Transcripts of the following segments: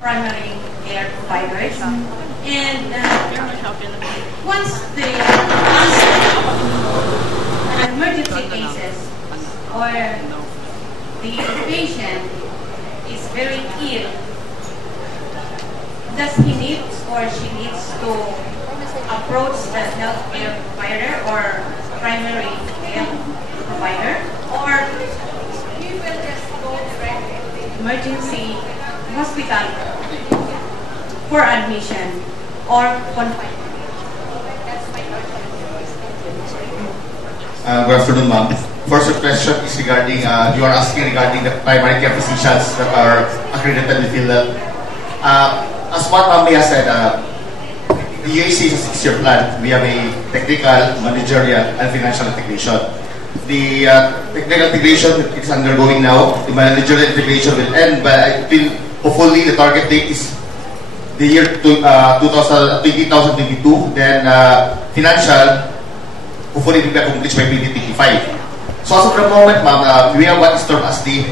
primary care providers. And once the emergency cases or the patient is very ill, does he needs or she needs to approach the healthcare provider or primary care provider, or he will just go directly to the emergency hospital for admission or confinement? That's my question. Good afternoon, ma'am. First question is regarding, you are asking regarding the primary care physicians that are accredited with PhilHealth. As what ma'am has said, the UAC is a 6-year plan. We have a technical, managerial, and financial integration. The technical integration is undergoing now. The managerial integration will end, but I feel hopefully the target date is the year 2022. Then financial, hopefully it will be accomplished by 2025. So as of the moment, ma'am, we have what is termed as the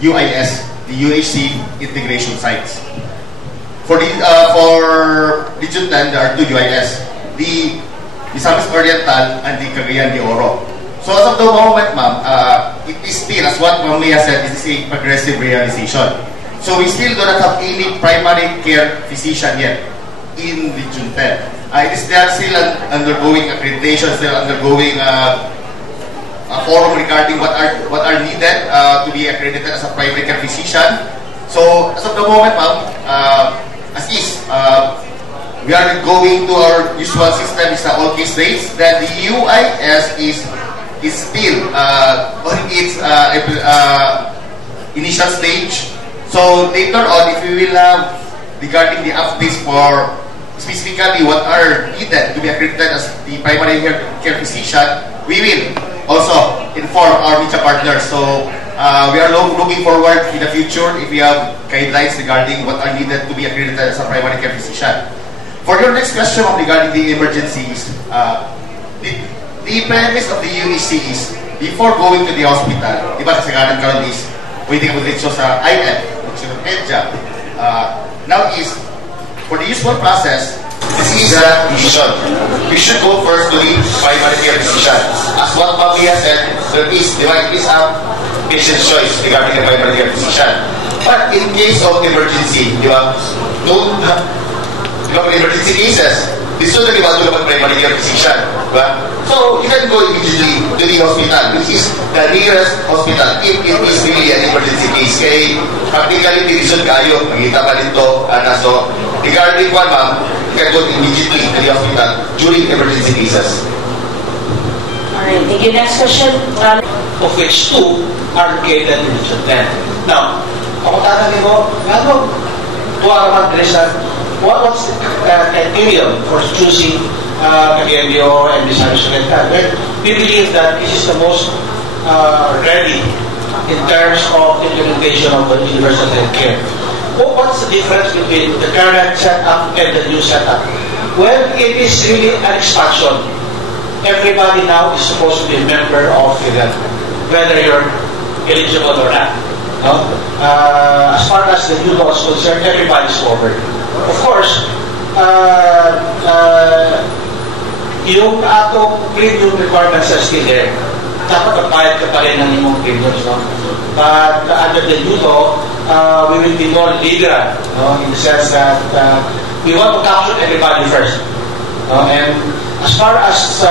UIS, the UAC integration sites. For Region 10, there are 2 UIS, the Misamis Oriental and the Cagayan de Oro. So as of the moment, ma'am, it is still, as what Ma'am Leah said, it is a progressive realization. So we still do not have any primary care physician yet in Region 10. It is still undergoing accreditation, still undergoing a forum regarding what are needed to be accredited as a primary care physician. So as of the moment, ma'am, we are going to our usual system, is the all case rates. Then the UIS is still on its initial stage. So later on, if we will have regarding the updates for specifically what are needed to be accredited as the primary care physician, we will also inform our media partners. So we are looking forward in the future if we have guidelines regarding what are needed to be accredited as a primary care physician. For your next question regarding the emergencies, the premise of the UEC is before going to the hospital, di ba kasagaran karon is pwede ka mag-reach sa IF, medya. Now is, for the usual process, this is the decision. We should go first to the primary care physician. As what Pamela said, there is, di ba, it is a patient's choice regarding the primary care physician. But in case of emergency, di ba, emergency cases, this is the primary care physician. Diba? So, you can go immediately to the hospital, which is the nearest hospital, if it is really an emergency case. Kaya, practically, tirisod kayo, magkita pa dito. So, regarding one, ma'am, you can go immediately to the hospital during emergency cases. Alright, thank you. Next question. Of which 2 are located in Region 10. Now, ako tatanungin mo, what's the criterion for choosing Cagayan and Misamis Oriental? Well, we believe that this is the most ready in terms of implementation of the universal health care. What's the difference between the current setup and the new setup? Well, it is really an expansion. Everybody now is supposed to be a member of PhilHealth, whether you're eligible or not. No? As far as the new law is concerned, everybody's covered. Of course, yung atong premium requirements are still there. Dapat magbayad ka pa rin ng imong premiums, no? But under the new law, we will be more liberal, no? In the sense that we want to capture everybody first. And as far as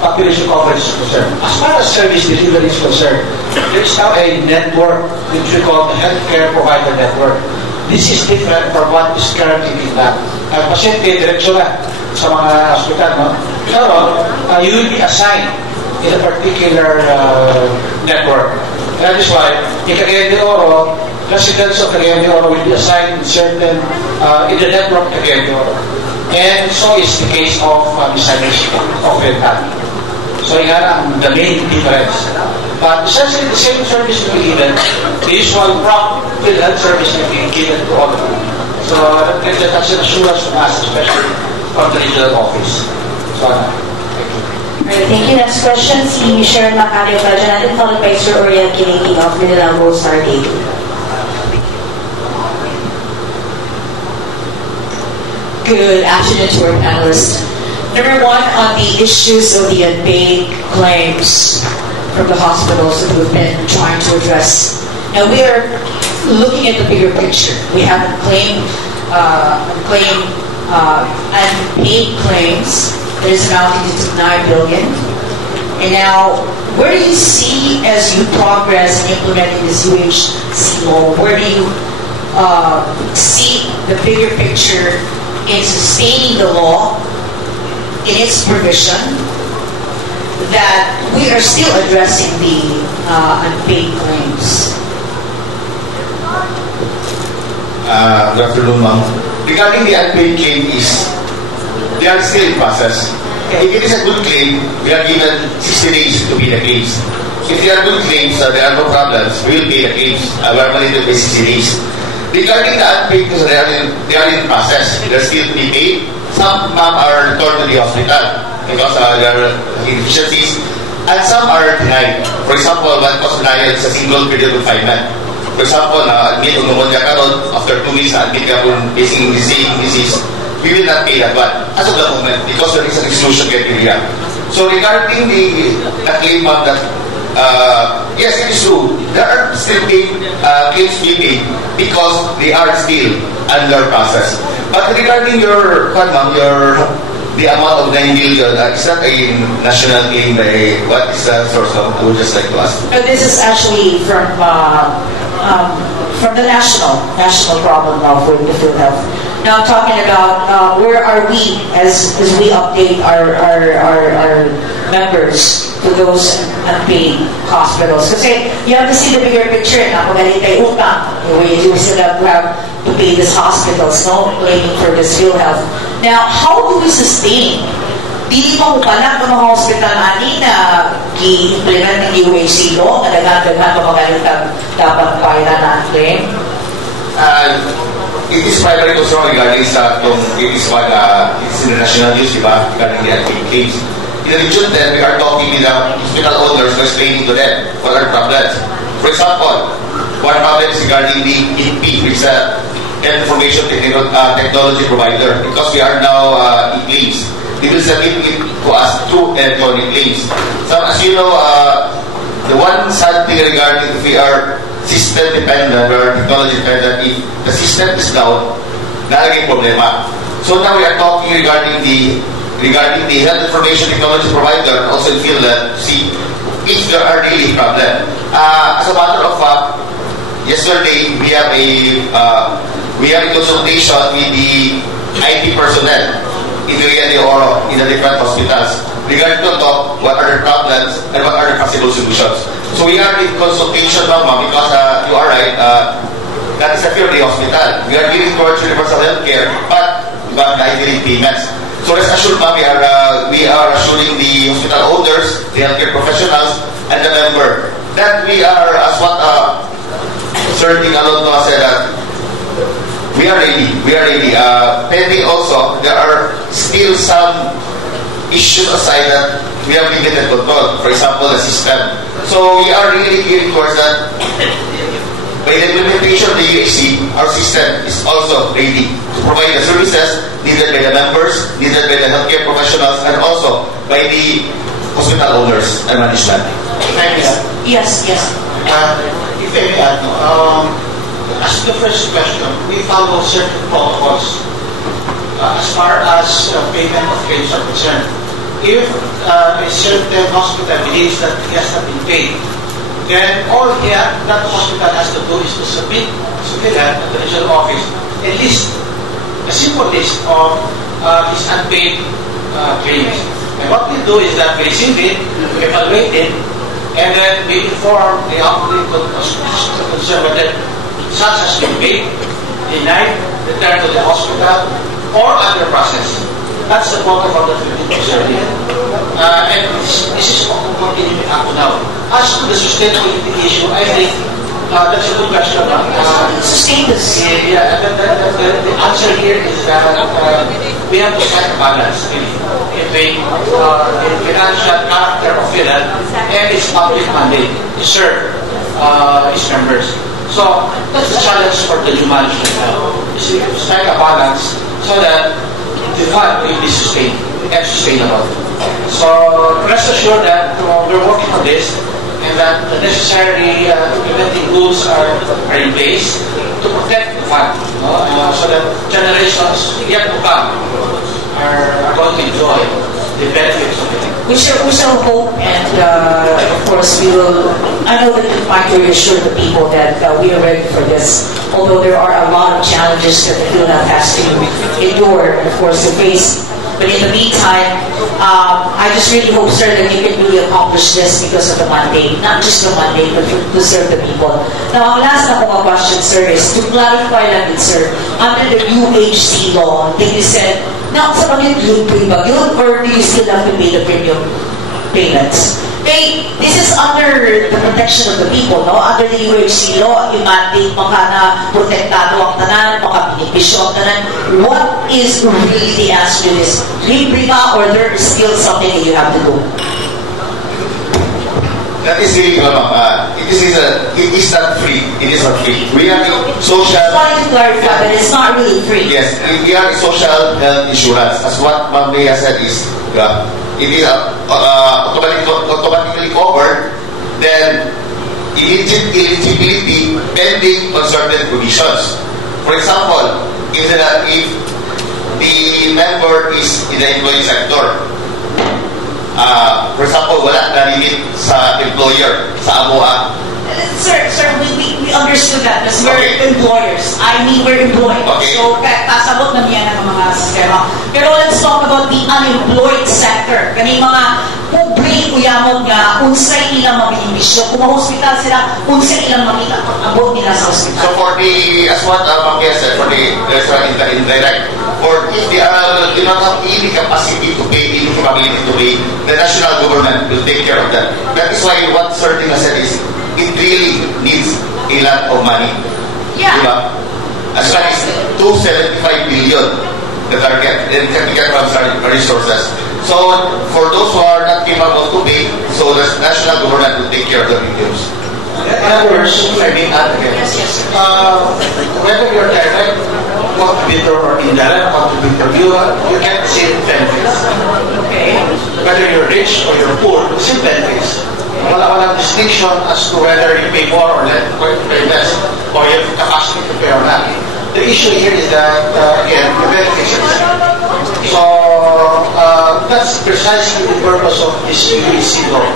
population coverage is concerned, as far as service delivery is concerned, there is now a network which we call the healthcare provider network. This is different from what is currently being done. Ang pasyente, diretso na sa mga hospital, no? Pero, you will be assigned in a particular network. That is why, in Cagayan de Oro, residents of Cagayan de Oro will be assigned in certain, in the network of Cagayan de Oro. And so is the case of Misamis Oriental. So, yan ang the main difference. But essentially, the same service will be given. The usual prompt PhilHealth service will be given to all of them. So, that's an assurance from us, especially from the regional office. So, thank you. Alright, thank you. Next question, si Sharon Macario, Jonathan, followed by Sir Oriel Kiniki of Manila Star Daily. Good afternoon to our panelists. Number one, on the issues of the unpaid claims from the hospitals that we've been trying to address. Now we are looking at the bigger picture. We have unpaid claims that is amounting to 9 billion. And now, where do you see, as you progress in implementing this UHC law, where do you see the bigger picture in sustaining the law in its provision that we are still addressing the unpaid claims? Good afternoon, ma'am. Regarding the unpaid claim they are still in process. If it is a good claim, we are given 60 days to pay the claims. If they are good claims, there are no problems, we will pay the claims. We are validated by 60 days. Regarding the unpaid, because they are in process, they are still to be paid. Some, ma'am, are returned to the hospital because there are inefficiencies, and some are denied. For example, one cause denial is a single period confinement. For example, admit kung pneumonia ka ron, after 2 weeks, admit ka kung facing disease, we will not pay that one as of the moment because there is an exclusion criteria. So regarding the claim that yes, it is true, there are still claims to be paid because they are still under process. But regarding your the amount of 9 million, is that a national claim? What is the source of? I would just like to ask. This is actually from the national problem with the PhilHealth. Now I'm talking about where are we as we update our members to those unpaid hospitals. Kasi you have to see the bigger picture. Napagaling tayo utang. We still have to pay these hospitals, no? Claiming for this PhilHealth. Now, how do we sustain? Dili mo pala ng mga hospital ani na i-implement ng UHC law na daghan-daghan pamagaling dapat kaya na claim? It is primary concern regarding sa it's in the national news, diba? Regarding the unpaid claims. In addition then, we are talking with the hospital owners to explaining to them what are the problems. For example, one problem is regarding the IP, which is a information technology provider, because we are now e-claims. They will submit it to us through electronic claims. So as you know, the one sad thing regarding if we are system dependent or technology dependent, if the system is down, nalagay problema. So now we are talking regarding the health information technology provider, also in PhilHealth, to see if there are really problem. As a matter of fact, yesterday we have a consultation with the IT personnel in the Oro in the different hospitals regarding to talk what are the problems and what are the possible solutions. So we are in consultation, ma'am, because you are right, that is a purely hospital. We are giving towards universal healthcare, but we are not giving payments. So rest assured, ma'am, we are assuring the hospital owners, the healthcare professionals, and the member that we are, as what Sir Dinalonto said, that we are ready. Pending also, there are still some issues aside that we have limited control. For example, the system. So we are really gearing towards that. By the implementation of the UHC, our system is also ready to provide the services needed by the members, needed by the healthcare professionals, and also by the hospital owners and management. Thank you. Yes. If I may add, as the first question, we follow certain protocols as far as payment of claims are concerned. If a certain hospital believes that he has not been paid, then all that hospital has to do is to submit to PhilHealth at the regional office a simple list of his unpaid claims. And what we do is that we receive it, we evaluate it, and then we inform the hospital concerned whether such has been paid, denied, returned to the hospital, or under process. That's the protocol that we've been observing. And this is what will continue to happen now. As to the sustainability issue, I think that's a good question. Sustain this. Yeah, the answer here is that we have to strike a balance between the financial character of PhilHealth and its public mandate to serve its members. So that's the challenge for the new management now, is to strike a balance so that the fund will be sustained and sustainable. So rest assured that we're working on this and that the necessary implementing rules are in place to protect the fund, so that generations yet to come are going to enjoy the benefits of it. We shall hope, and of course we will. I know that you're trying to reassure the people that we are ready for this. Although there are a lot of challenges that the PhilHealth has to endure, and of course, to face. But in the meantime, I just really hope, sir, that you can really accomplish this because of the mandate. Not just the mandate, but to serve the people. Now, ang last na kong question, sir, is to clarify lang din, sir, under the UHC law, that you said, now, sa pag-include ba yun, or do you still have to pay the premium payments? Okay, this is under the protection of the people, no? Under the UHC law, yung mandate maka na protektado ang tanan, maka binipisyo ang tanan. What is really the answer to this? Libre ba, or there is still something that you have to do? That is really, it is not free. It is not free. We are social. I just wanted to clarify, but it's not really free. Yes, we are social health insurance. As what Ma'am Bea said is, it is automatically covered. Then eligibility pending on certain provisions. For example, if the member is in the employee sector. For example, wala na limit sa employer, sa AMOA. Sir, we understood that because we're employers. I mean, we're employed. Okay. So, kasabot na niya ng mga sistema. Pero let's talk about the unemployed sector. Kani mga pobre uyamon nga, unsay ilang mabinibisyo. Kung ma-hospital sila, unsay ilang makita abot nila sa hospital. So for the, as what Ma'am Bea said, for the restaurant indirect, or if they do not have any capacity to pay, any capability to pay, the national government will take care of that. That is why what Sir Tina said is, it really needs a lot of money. Yeah. Diba? As far as 275 billion, the target, then can be get from certain resources. So for those who are not capable to pay, so the national government will take care of the premiums. In other words, I mean, Yes. whether you're direct contributor or indirect contributor, you get the same benefits. Okay. Whether you're rich or you're poor, the same benefits. Walang distinction as to whether you pay more or pay less, or you have capacity to pay or not. The issue here is that, again, the benefits. So, that's precisely the purpose of this UHC law,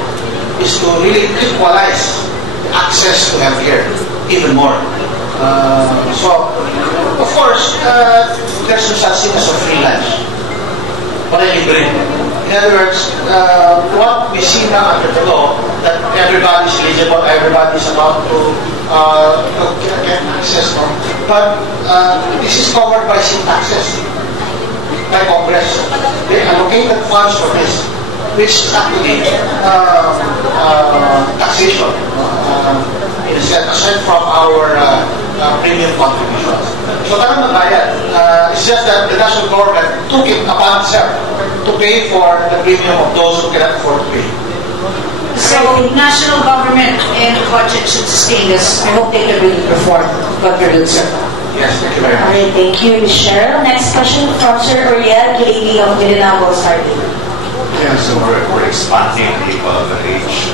is to really equalize access to healthcare even more. So, of course, there's no such thing as a free lunch. But I agree. In other words, what we see now under the law, that everybody's eligible, everybody's about to get access to. But this is covered by sin taxes, by Congress. They allocated funds for this, which is actually taxation, in a sense, aside from our premium contributions. So parang nabayad. It's just that the national government took it upon itself to pay for the premium of those who cannot afford to pay. So, national government and budget should sustain this. I hope they can really perform what they're doing, sir. Yes, thank you very much. Alright, thank you, Ms. Cheryl. Next question from Sir Oriel, KD of Mindanao starting. Yeah, so we're expanding the coverage.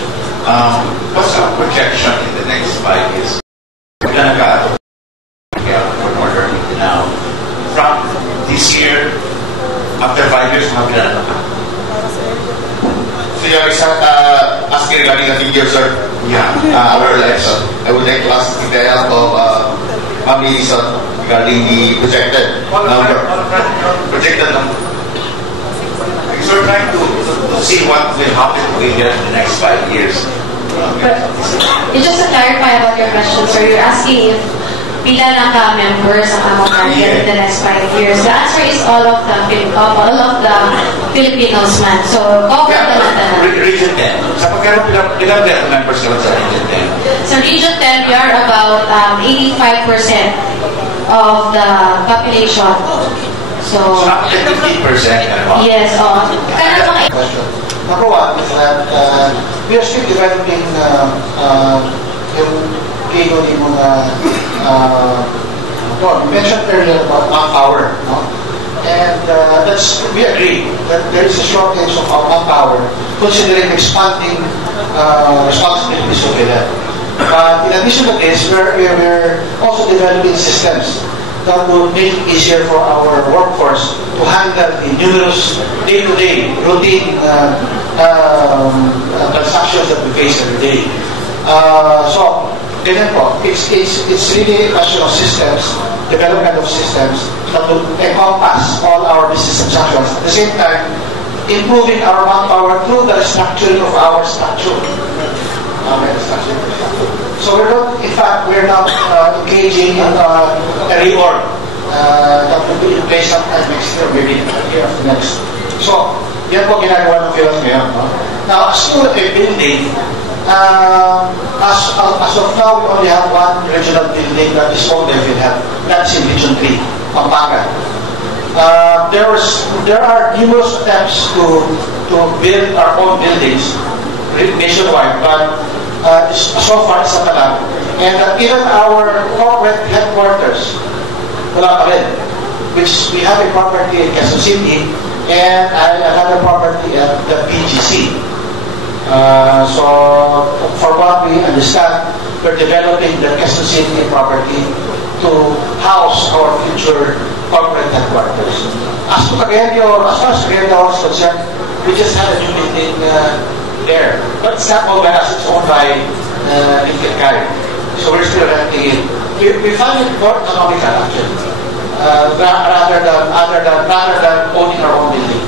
What's our projection in the next 5 years? We're going to go for Northern Mindanao. From this year, after 5 years, how can I So you're asking regarding the figure, sir? Yeah. I would like to ask the help of Ma'am Lisa regarding the projected number. Projected number. Because we're trying to see what will happen to India in the next 5 years. Just to clarify about your question, sir, you're asking if pila lang ka members ang market in the next 5 years. The answer is all of the Filipinos man. So, cover naman na. Region 10. Sa pagkano pilang members naman sa Region 10? So, Region 10, we are about 85% of the population. So up to 15%. yes, Number one is that we are still developing yung kino ni mga you mentioned earlier about manpower, no? And we agree that there is a shortage of manpower considering expanding responsibilities of PhilHealth. But in addition to this, we're also developing systems that will make it easier for our workforce to handle the numerous day-to-day routine transactions that we face every day. So, ganyan po, it's really a question of systems, development of systems that will encompass all our business transactions. At the same time, improving our manpower through the restructuring of our structure. So we're not engaging in a reorg that will be in place sometime next year, maybe the year after next. So, yan po ginagawa ng PhilHealth ngayon. No? Now, as to a building, as of now, we only have one regional building that is owned by PhilHealth. That's in Region 3, Pampanga. There are numerous attempts to build our own buildings nationwide, but so far it's not allowed. And even our corporate headquarters, wala pa rin, which we have a property in Quezon City and another property at the PGC. So, for what we understand, we're developing the Quezon City property to house our future corporate headquarters. As far as Cagayan de Oro is concerned, we just had a new building there. But it's not owned by us, it's owned by Lincoln Guy. So we're still renting it. We find it more economical, actually, rather than owning our own building.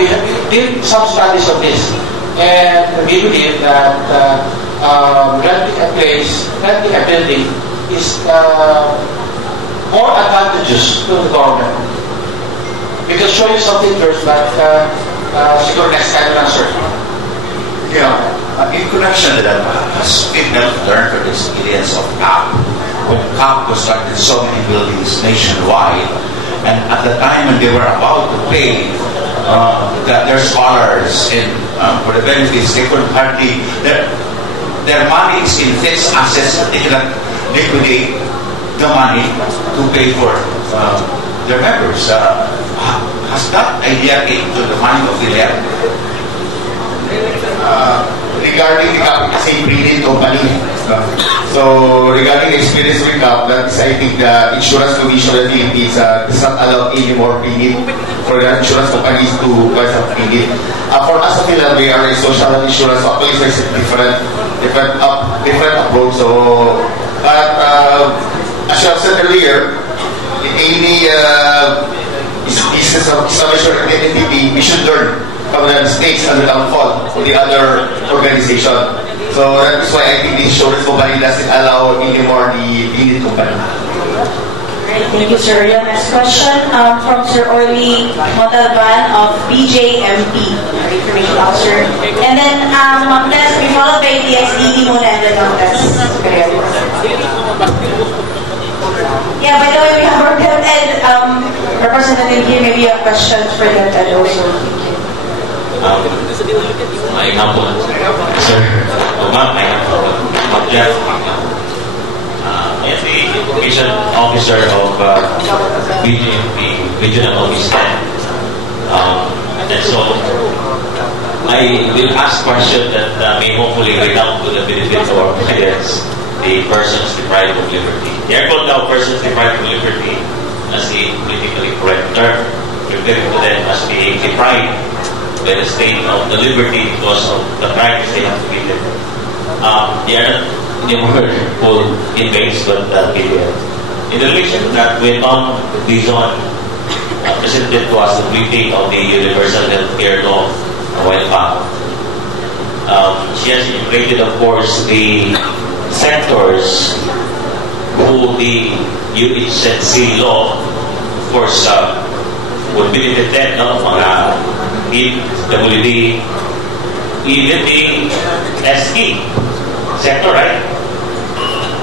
We did some studies on this, and we believe that renting a building is more advantageous to the government. We can show you something first, but siguro next time we'll answer. In connection to that, has PhilHealth learned from the experience of CAP? When CAP constructed so many buildings nationwide, and at the time when they were about to pay their scholars for the benefits, they couldn't hardly, their money is in fixed assets, they cannot liquidate the money to pay for their members. Has that idea came to the mind of PhilHealth? Regarding the CAP, it's a pre-need company. So, regarding the experience with CAP, that's, I think, the Insurance Commission of the Philippines does not allow any more pre-need for the insurance companies to buy some pre-need. For us, we are a social insurance, so actually there's a different approach. So, but as you have said earlier, in any business of establishment entity, we should learn from the mistakes and the downfall of the other organization. So that is why I think the insurance company doesn't allow anymore the unit company. Great, thank you, sir. Your next question from Sir Orly Montalban of BJMP, Information Officer. And then Ma'am Tess, we followed by DXDD muna and then Ma'am Tess. Yeah, by the way, we have our DepEd representative here. Maybe you have questions for DepEd also. My example, sir, Ma'am, Jeff, I'm the Education Officer of BJMP, Regional Office 10. And so, I will ask questions that may hopefully redound to the benefit of our clients, the persons deprived of liberty. They are called now persons deprived of liberty as a politically correct term, referring to them as being deprived by the state of the liberty because of the crimes they have committed. They are not anymore full inmates, but people. In relation to that, when Ma'am Dizon presented to us the briefing of the Universal Healthcare Law a while back, she has integrated, of course, the sectors who the UHC law, of course, would benefit them, no? Mga WD, even the SE sector, right?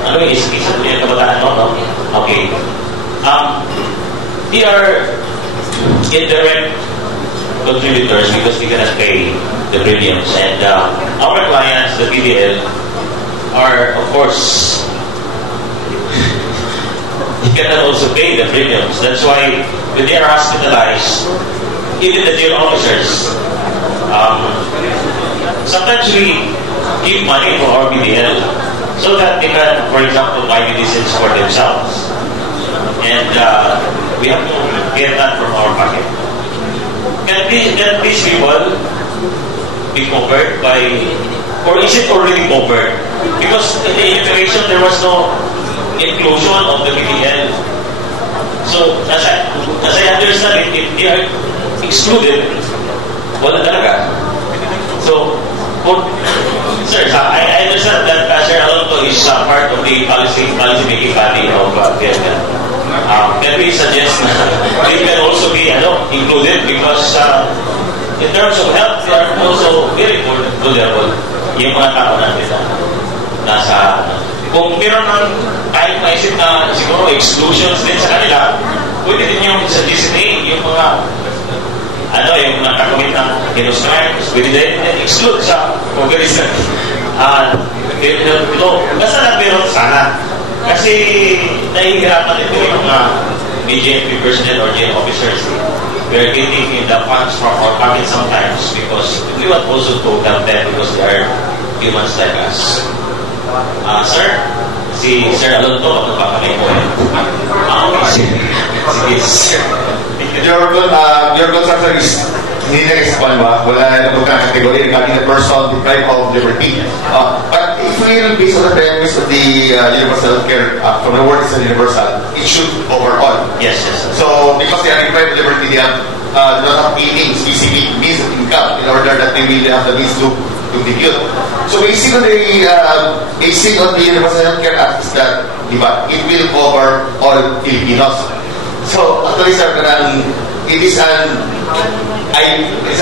Ano yung SE? Sa yung kabataan mo, no? Okay. They are indirect contributors because they cannot pay the premiums. And our clients, the PDL, are, of course, he cannot also pay the premiums. That's why when they are hospitalized, even the jail officers, sometimes we give money to our BDL so that they can, for example, buy medicines for themselves. And we have to get that from our pocket. Can these people be covered by, or is it already covered? Because in the information there was no inclusion of the BDL. So as I understand it, if they are excluded, wala talaga. So, sir, I understand that Sir Alonso is part of the policy making body of PhilHealth. Can we suggest they can also be included because in terms of health, they are also very vulnerable. Yung mga tao natin na nasa, kung meron ng kahit maisip na siguro exclusions din sa kanila, pwede din yung sa GCNA, yung mga yung nakakamit ng heinous crimes, pwede din exclude sa organization. Basta lang meron sana. Kasi nahihirapan ito yung mga BJMP personnel or jail officers. We are getting in the funds from our pocket sometimes because we want also to help them because they are humans like us. Sir, si Sir Alonso, magpapakamay po yan. Your concern, sir, is hindi na-expand ba? Wala na itong category regarding the person deprived of liberty. But if we will base on the premise of the universal healthcare, from the word is universal, it should overall. Yes. So, because they are deprived of liberty, they have do not have any specific means of income in order that they will have the means to compute. So, based on the Universal Healthcare Act is that, it will cover all Filipinos. So, actually, sir, it's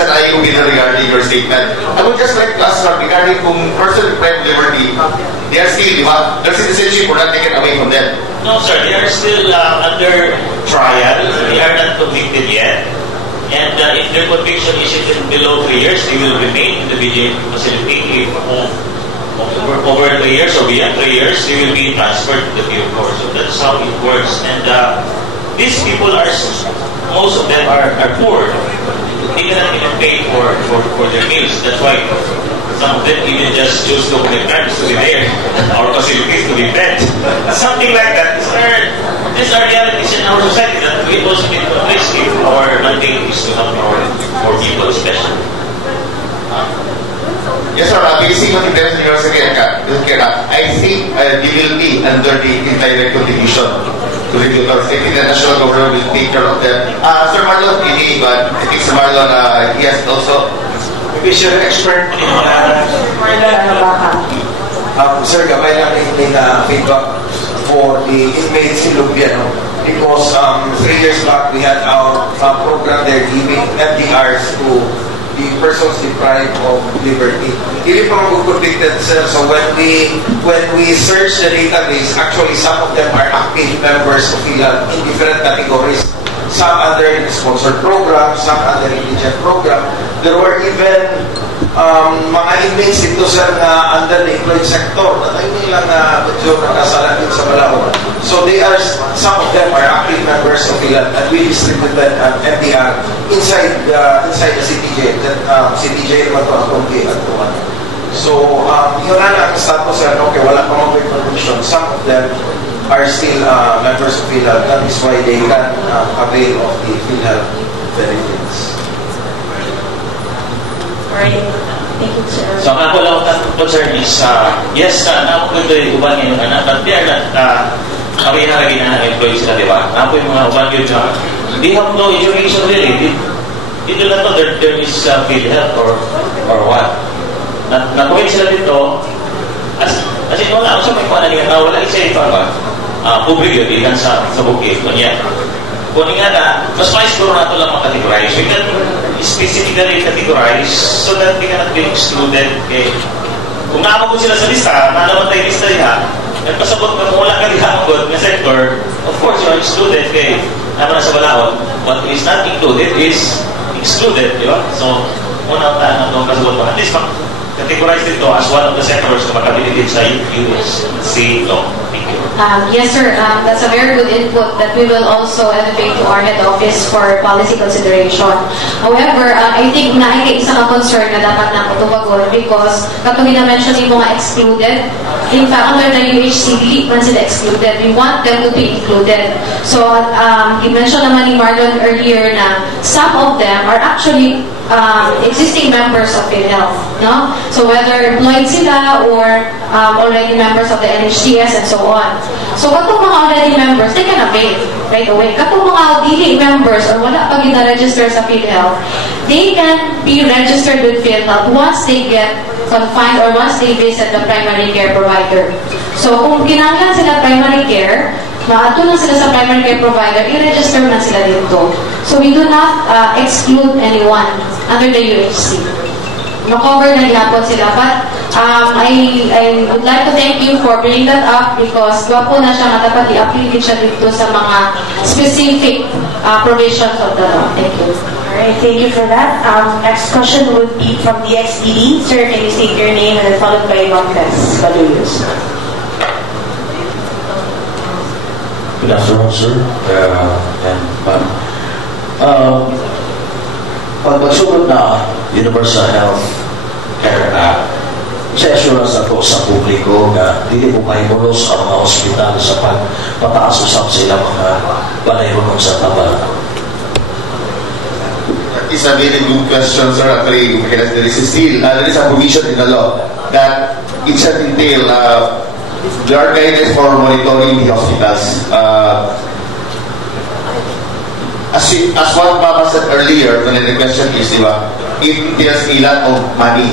an eye-opener regarding your statement. I would just like to ask, sir, regarding kung person deprived of liberty, they are still, their citizenship will not taken away from them. No, sir, they are still under trial. They are not convicted yet. And if their conviction is below 3 years, they will remain in the BJP facility. If over 3 years or beyond 3 years, they will be transferred to the PO4. So that's how it works. And these people are, most of them are poor. They cannot even pay for their meals. That's why some of them even just choose to commit crimes to be there, our facilities to be fed. Something like that. These are realities in our society that we also need to address if our mandate is to help our people especially. Yes, sir. Basing on the Philippine University Healthcare Act, I think they will be under the indirect contribution to regulators. I think the national government will take care of them. Sir Marlon, but I think Sir Marlon, he has also. Maybe siya an expert. Sir, gamay lang yung feedback for the inmates in Lubiano because 3 years back we had our program there giving MDRs to the persons deprived of liberty. Hindi pa mag-convicted, sir. So when we search the database, actually some of them are active members of PhilHealth in different categories. Some under the sponsored program, some under indigent program. There were even mga inmates dito, sir, na under the employed sector na hindi lang medyo nakasalan din sa Malao. So they are, some of them are active members of PhilHealth and we distributed an MDR inside the CTJ. That CTJ naman ito ang kongki at tuwan. So yun na ang status, sir, okay, wala pa mga condition. Some of them are still members of PhilHealth. That is why they can avail of the PhilHealth benefits. Alright. Thank you, sir. So, ang ako lang concern is, yes, napupunto yung uban yung anak, but they are not, kami na lagi na employee sila, di ba? Napo yung mga uban yun na, they have no education really. Dito na to, there is PhilHealth or what. Nakuhin sila dito, as in, wala ako sa may kuha na nila, wala isa ito, ba? Public yun, ilan sa bukid, kunya. Kunin nga na, mas mais puro na ito lang makategorize. We can specifically categorize so that we cannot be excluded. Okay? Kung naamag sila sa lista, naalaman tayo lista niya, nagpasabot kung wala ka lihamagod na sector, of course, you are excluded. Okay? Naman na sa balaod, what is not included is excluded. Di ba? So, muna na itong kasabot mo. At least, categorize dito as one of the sectors na makabilitin sa USC law. Thank you. Yes, sir. That's a very good input that we will also elevate to our head office for policy consideration. However, I think na ay isa ka concern na dapat na tubagon because katong na-mention yung mga excluded. In fact, under the UHC, dili man sila excluded. We want them to be included. So, i-mention naman ni Marlon earlier na some of them are actually existing members of PhilHealth, no? So whether employed sila or already members of the NHTS and so on. So katong mga already members, they can avail right away. Katong mga dili members or wala pa gina-register sa PhilHealth, they can be registered with PhilHealth once they get confined or once they visit the primary care provider. So kung kinanglan sila primary care, maato na sila sa primary care provider, i-register na sila dito. So we do not exclude anyone under the UHC. No-cover na gihapon sila. But I would like to thank you for bringing that up because gwapo na siya nga dapat i-apply siya dito sa mga specific provisions of the law. Thank you. Alright, thank you for that. Next question would be from the XDD. Sir, can you state your name and then followed by Montes Baluyos? Good afternoon, sir. And ma'am. Pag magsunod na Universal Health Care Act, sa assurance na to sa publiko na hindi po mahimulos ang mga hospital sa pagpataas usap sila mga balay-runong sa tabal. That is a very good question, sir. Actually, there is a provision in the law that it shall entail there are guidelines for monitoring the hospitals. As what Papa said earlier, when the question is, it entails a lot of money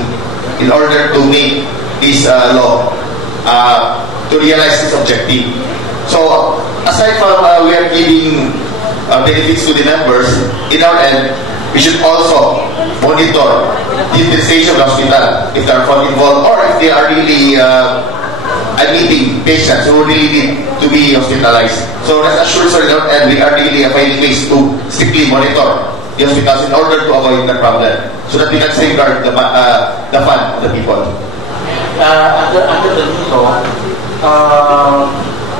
in order to make this law to realize this objective. So, aside from we are giving benefits to the members, in our end, we should also monitor the utilization of the hospital if they are involved or if they are really admitting patients who really need to be hospitalized. So rest assured, sir, and we are really finding ways to strictly monitor the hospitals in order to avoid the problem, so that we can safeguard the fund of the people. Under the new law,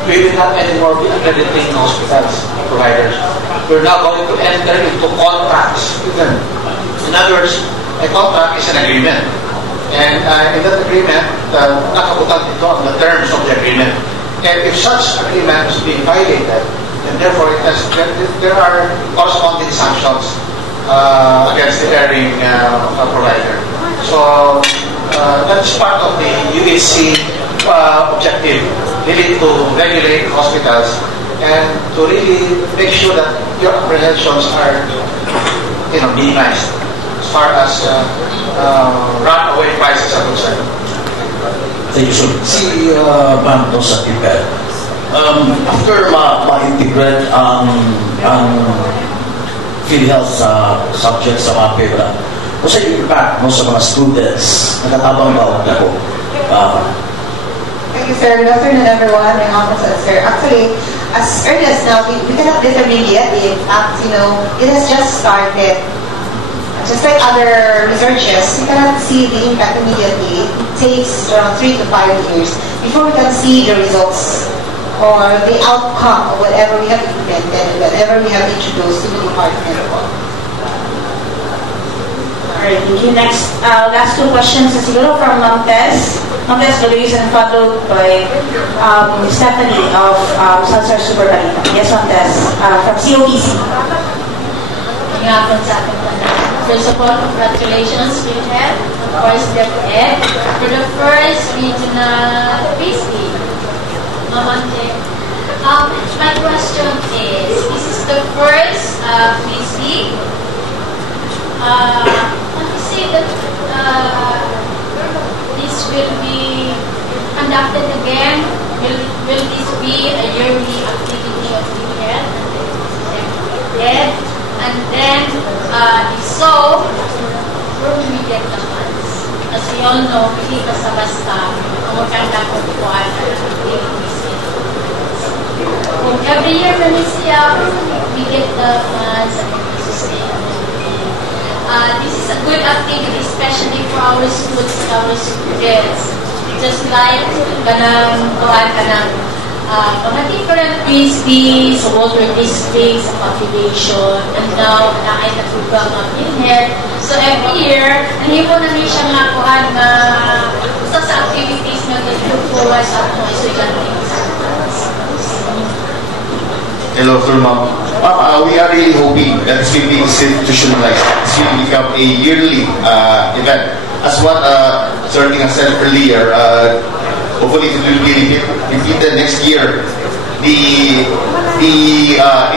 we will not anymore be accrediting hospitals providers. We're now going to enter into contracts with them. In other words, a contract is an agreement. And in that agreement, nakabutan ito on the terms of the agreement. And if such agreement is being violated, then therefore there are corresponding sanctions against the erring provider. So that's part of the UHC objective, really to regulate hospitals and to really make sure that your apprehensions are minimized as far as runaway prices are concerned. Thank you, sir. Si ma'am to sa PhilHealth, after ma-integrate ang PhilHealth sa subject sa mga pera, kung sa impact mo sa mga students, nakatabang ba ako po? Thank you, sir. Good afternoon, everyone. My name is sir. Actually, as early as now, we cannot determine yet the impact. It has just started. Just like other researches, you cannot see the impact immediately. It takes around 3 to 5 years before we can see the results or the outcome of whatever we have implemented, whatever we have introduced to the department. Alright, thank you. Next, last two questions siguro from Montes Baluyos and followed by Stephanie of Salsar Super Balita. Yes, Montes, from COPC. First of all, congratulations, PhilHealth, of course, DepEd, for the first regional PhD. My question is this the first PhD? Want to say that this will be conducted again? Will this be a yearly activity of PhilHealth? And then, if so, where do we get the funds? As we all know, hindi basta-basta ang magkanda ko buwan at activities. Kung every year na siya, we get the funds and we sustain. This is a good activity, especially for our schools and our students. Just like kanang mga different PhDs, water districts, population, and now na ay natugang ng PhilHealth. So every year, nahimo na rin siya nakuhan na isa sa activities na nag-look forward sa mga estudyante. Hello, Sir Ma'am. Ma'am, we are really hoping that this will be institutionalized. This will become a yearly event. As what Sir Ting has said earlier, hopefully it will be repeated next year. The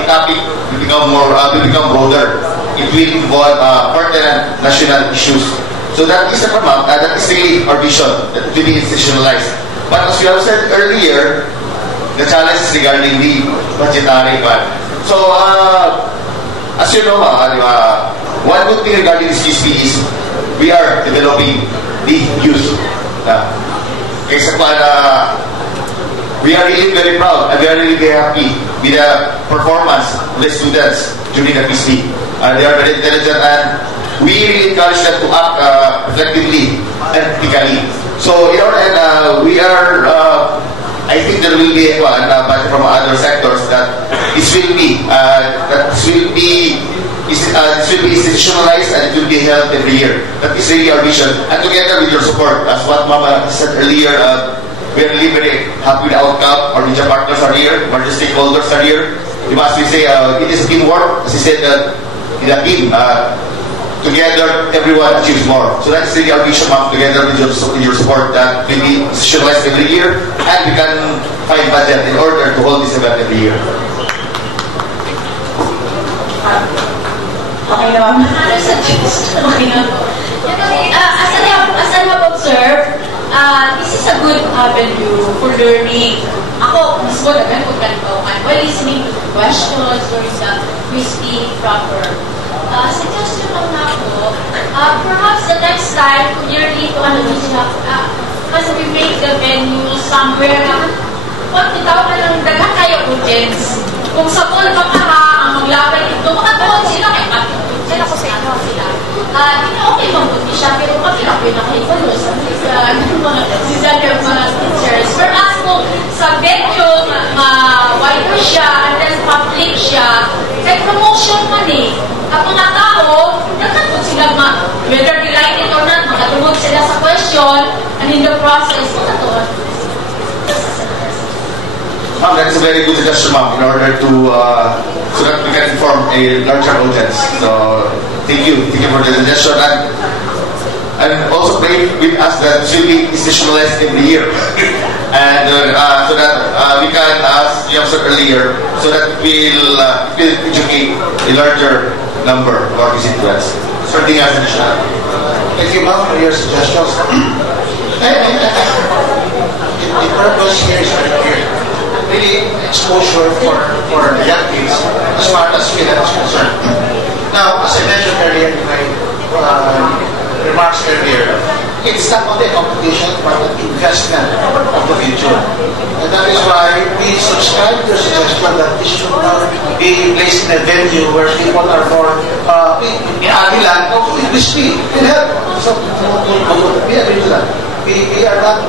topic will become broader. It will involve pertinent national issues. So that is really our vision, that it will be institutionalized. But as you have said earlier, the challenge is regarding the budgetary part. So, as you know, one good thing regarding this PhD is we are developing the youth. We are really very proud and we are really very happy with the performance of the students during the PhD. They are very intelligent and we really encourage them to act reflectively and critically. So, in our end, we are I think there will be but from other sectors that this will be institutionalized and it will be held every year. That is really our vision. And together with your support, as what Mama said earlier, we are really very happy with the outcome. Our media partners are here, our stakeholders are here. As we say, it is teamwork. As we said, in a team, together everyone achieves more. So that's really our vision, Ma'am, together with your support that will be institutionalized every year and we can find budget in order to hold this event every year. Okay na, Ma'am. Okay na po. As I have observed, this is a good avenue for learning. Ako, mismo na ganun kung ganun while listening to the questions during the PhD proper. Suggestion lang na ako, perhaps the next time, kung yearly to kasi we make the venue somewhere na, what itaw ka ng dagat kayo audience. Kung sa pool ka ang maglabay ito, makatuon sila, kaya matutun sila ko sa inyo sila. Okay mabuti siya, pero kapilapin na kayo palo sa mga teachers. Perhaps kung sa venue, wider siya, and then public siya, kaya promotion man Ako na tao, nagkatod sila whether they like it or not, makatungod sila sa question, and in the process, makatod. Ma'am, that is a very good suggestion, Ma'am, in order to, so that we can inform a larger audience. So, thank you for the suggestion. And also pray with us that it should be institutionalized every year. And so that we can, as you have said earlier, so that it will educate a larger number of our constituents. Starting as additional. Thank you, Ma'am, for your suggestions. The purpose here is very clear. Really, exposure for the young kids as far as PhilHealth is concerned. Now, as I mentioned earlier in my remarks earlier, it's not only a competition but an investment of the future. And that is why we subscribe to your suggestion that this should not be placed in a venue where people are more in Aguilan, we speak, PhilHealth. So, we agree to that. We are not,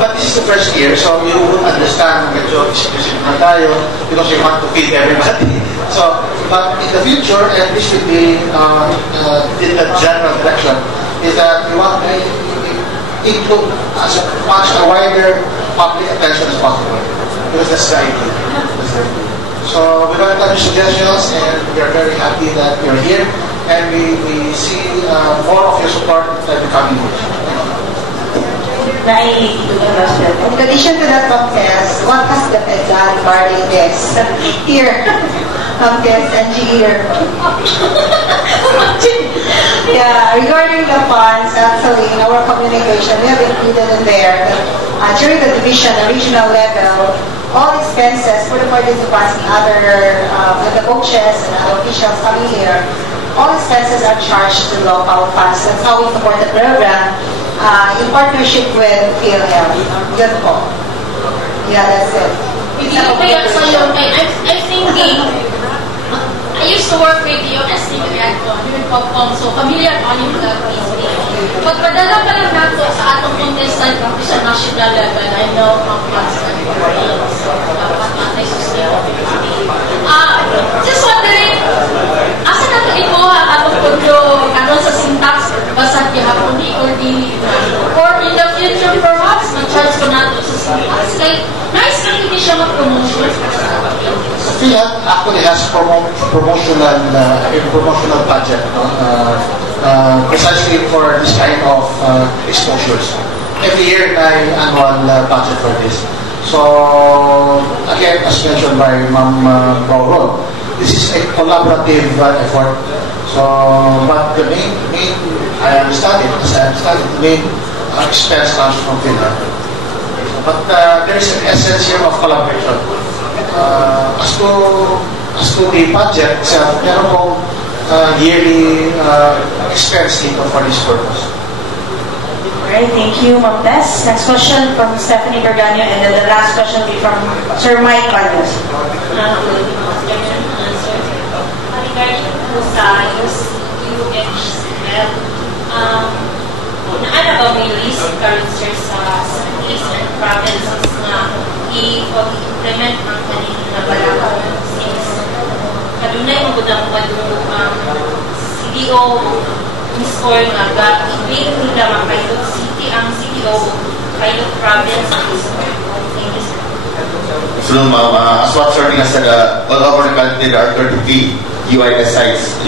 but this is the first year, so you will understand medyo exclusive na tayo because we want to feed everybody. So, but in the future, and this will be in the general direction, is that we want to include as much a wider public attention as possible because that's the idea. So we welcome your suggestions and we are very happy that you're here and we see more of your support in the coming years. In addition to that, Ma'am, what has the Fed done regarding this? Here, Ma'am and G here. Yeah, regarding the funds, actually, in our communication, we have included in there that during the division, the regional level, all expenses for the participants and other, the coaches and other officials coming here, all expenses are charged to local funds. That's how we support the program in partnership with PhilHealth. Good po. Yeah, that's it. I'm thinking, I used to work with the USC so familiar on yung PhD. Pagpadala pa lang nato sa atong contestant sa national level, I know how funds are mga promotions PhilHealth actually has promotional budget, no? Precisely for this kind of exposures. Every year, may annual budget for this. So, again, as mentioned by Ma'am Paul, this is a collaborative effort. So, but the main, I understand it, the main expense comes from PhilHealth. But there is an essence here of collaboration. As to the budget itself, meron pong yearly expense dito for this purpose. Alright, thank you, Ma'am Tess. Next question from Stephanie Berganio, and then the last question will be from Sir Mike Baños. Regarding po sa UHCL, naana ba may list karon sir sa eastern provinces na i-implement ang kanilang nabalakaw since kadunay mo budang madulog ang CDO misor nga ga-ibig nila mga pilot city ang CDO pilot province thank you sir. So, as what Sir Tina said, all over the country there are 33 UIS sites.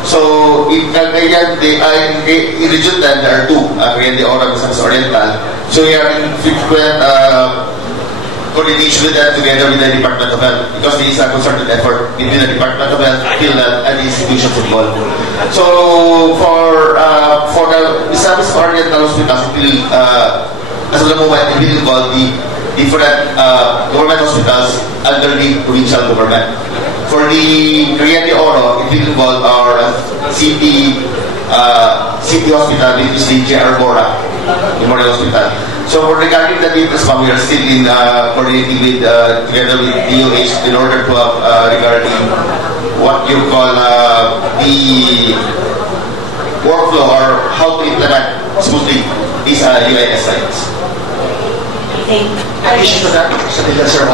So, in Cagayan, in region 10, there are 2. Cagayan de Oro, Misamis Oriental. So, we are in frequent coordination with them together with the Department of Health because this is a concerted effort between the Department of Health, PhilHealth, and the institutions involved. So, for the Misamis Oriental Hospitals, as of the moment, it will involve the different government hospitals under the provincial government. For the Cagayan de Oro, it will involve our city hospital, which is the J.R. Bora Memorial Hospital. So regarding the details, we are still in coordinating with together with DOH in order to have regarding what you call the workflow or how to implement smoothly these UIS sites. In addition to that, Sir,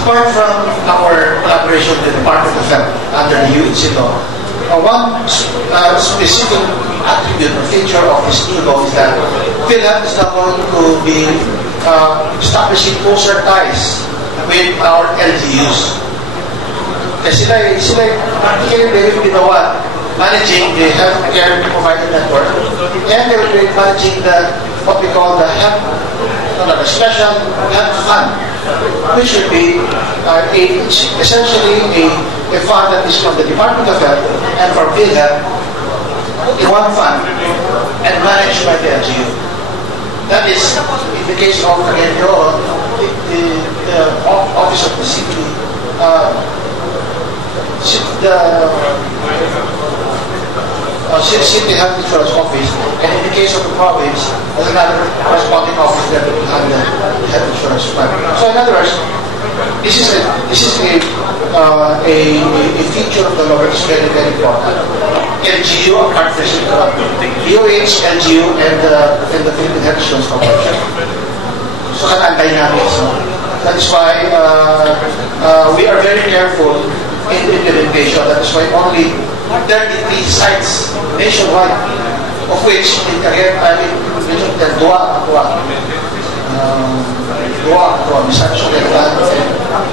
apart from our collaboration with the Department of Health under the UHCO, one specific attribute or feature of this new law is that PhilHealth is now going to be establishing closer ties with our LGUs. Kasi sila will be the one managing the healthcare provider network, and they will be managing what we call the special health fund, which would be essentially a fund that is from the Department of Health and from PhilHealth in one fund and managed by the LGU. That is, in the case of, again, the Office of the City, City Health Insurance Office, and in the case of the province, there's another corresponding office that will handle the health insurance fund. So in other words, this is a feature of the law that is very, very important. LGU, a partnership DOH, LGU, and the Philippine Health Insurance Corporation. So katantay namin. So that is why we are very careful in the implementation. That is why only 33 sites nationwide, of which in Cagayan, Misamis Oriental,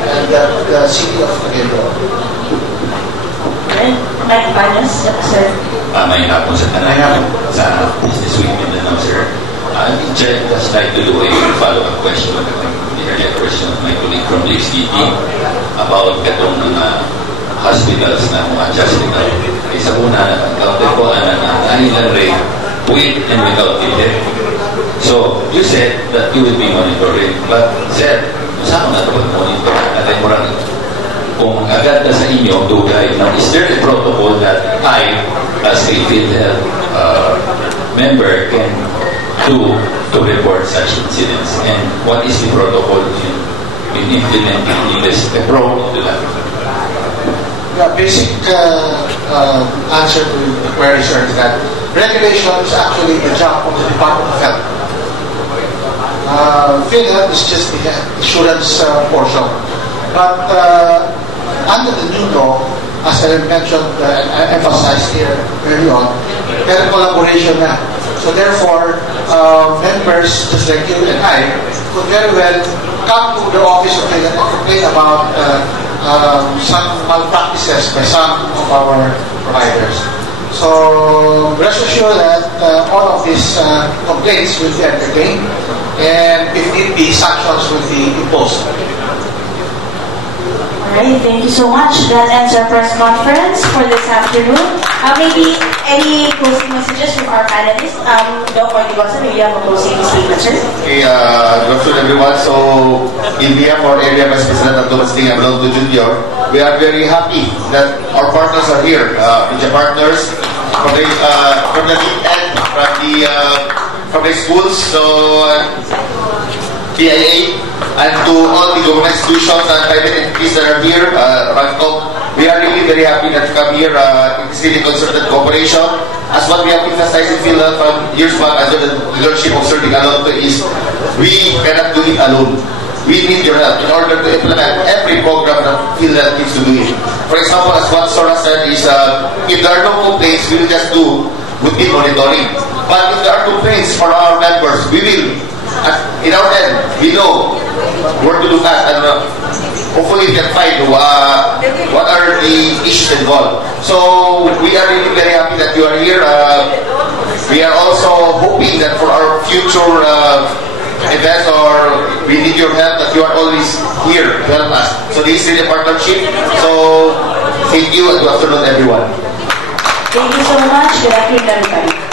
and the city of Cagayan. Mike Baños, sir. May hapon sa kanay sa Business Week Mindanao, sir. I'd just like to do a follow-up question on the earlier question of my colleague from LIXDT about katong hospitals na adjusting na. Isa muna, counted ko na anilang rate with and without ticket. So, you said that you will be monitoring, but sir, saan na ito pag-monitor? Natin mo rin, kung agad na sa inyo, dugay. Now, is there a protocol that I, as a PhilHealth member, can do to report such incidents? And what is the protocol in implementing this approach to that? The basic answer to the query, sir, is that regulation is actually the job of the Department of Health. PhilHealth is just the insurance portion. But under the new law, as I mentioned and emphasized here early on, there is collaboration na. So So therefore, members, just like you and I, could very well come to the office of PhilHealth and complain about some malpractices by some of our providers. So rest assured that all of these complaints will be entertained, and if need be, sanctions will be imposed. Alright, thank you so much. That ends our press conference for this afternoon. Maybe any closing messages from our panelists? Dr. Digosa, maybe you have a closing statement, sir? Okay, good afternoon everyone. So, in behalf of our area Vice President Thomas Ting Abeldo Jr., we are very happy that our partners are here. Media partners from the deep end, from the schools, so PIA, and to all the government institutions and private entities that are here, Rangkong. We are really very happy that you come here. It's really concerted cooperation. As what we have emphasized in PhilHealth from years back under the leadership of Sir Alonso is, we cannot do it alone. We need your help in order to implement every program that PhilHealth needs to do it. For example, as what Sora said is, if there are no complaints, we will just do routine monitoring. But if there are complaints for our members, we will, in our end, we know where to look at, and hopefully we can find what are the issues involved. So we are really very happy that you are here. We are also hoping that for our future events, or we need your help, that you are always here to help us. So this is really a partnership. So thank you and good afternoon everyone. Thank you so much. Good afternoon everybody.